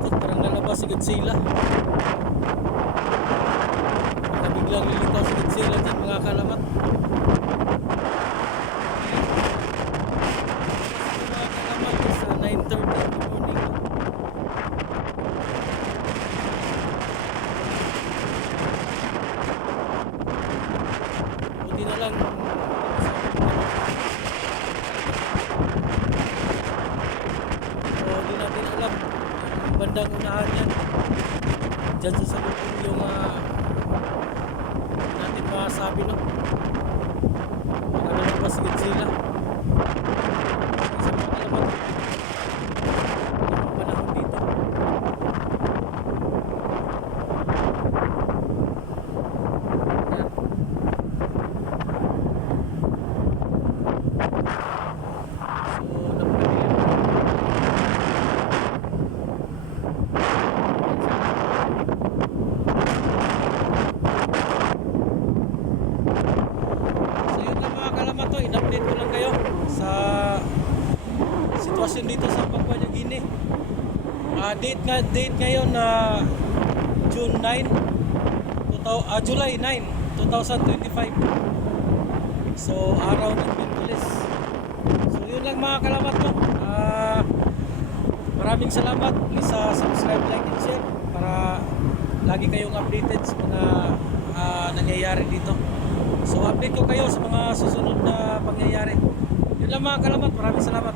nakakatakot, parang lalabas si Godzilla. Biglang lilitaw si Godzilla dyan mga kalamat. Mga kalamat sa 9:30 in the morning. Buti na lang di natin alam ang bandang unahan yan dyan sa salubong yung natin masabi no nakalabas si Godzilla sa mga kalamat yung panahon dito. Yan. In-update ko lang kayo sa sitwasyon dito sa Papua New Guinea. Date ngayon na July 9, 2025. So araw ng Miyerkules. So yun lang mga kalamat mo. Maraming salamat. Please subscribe, like and share para lagi kayong updated sa mga nangyayari dito. So update ko kayo sa mga susunod na pangyayari. Yun lang mga kalamat. Maraming salamat.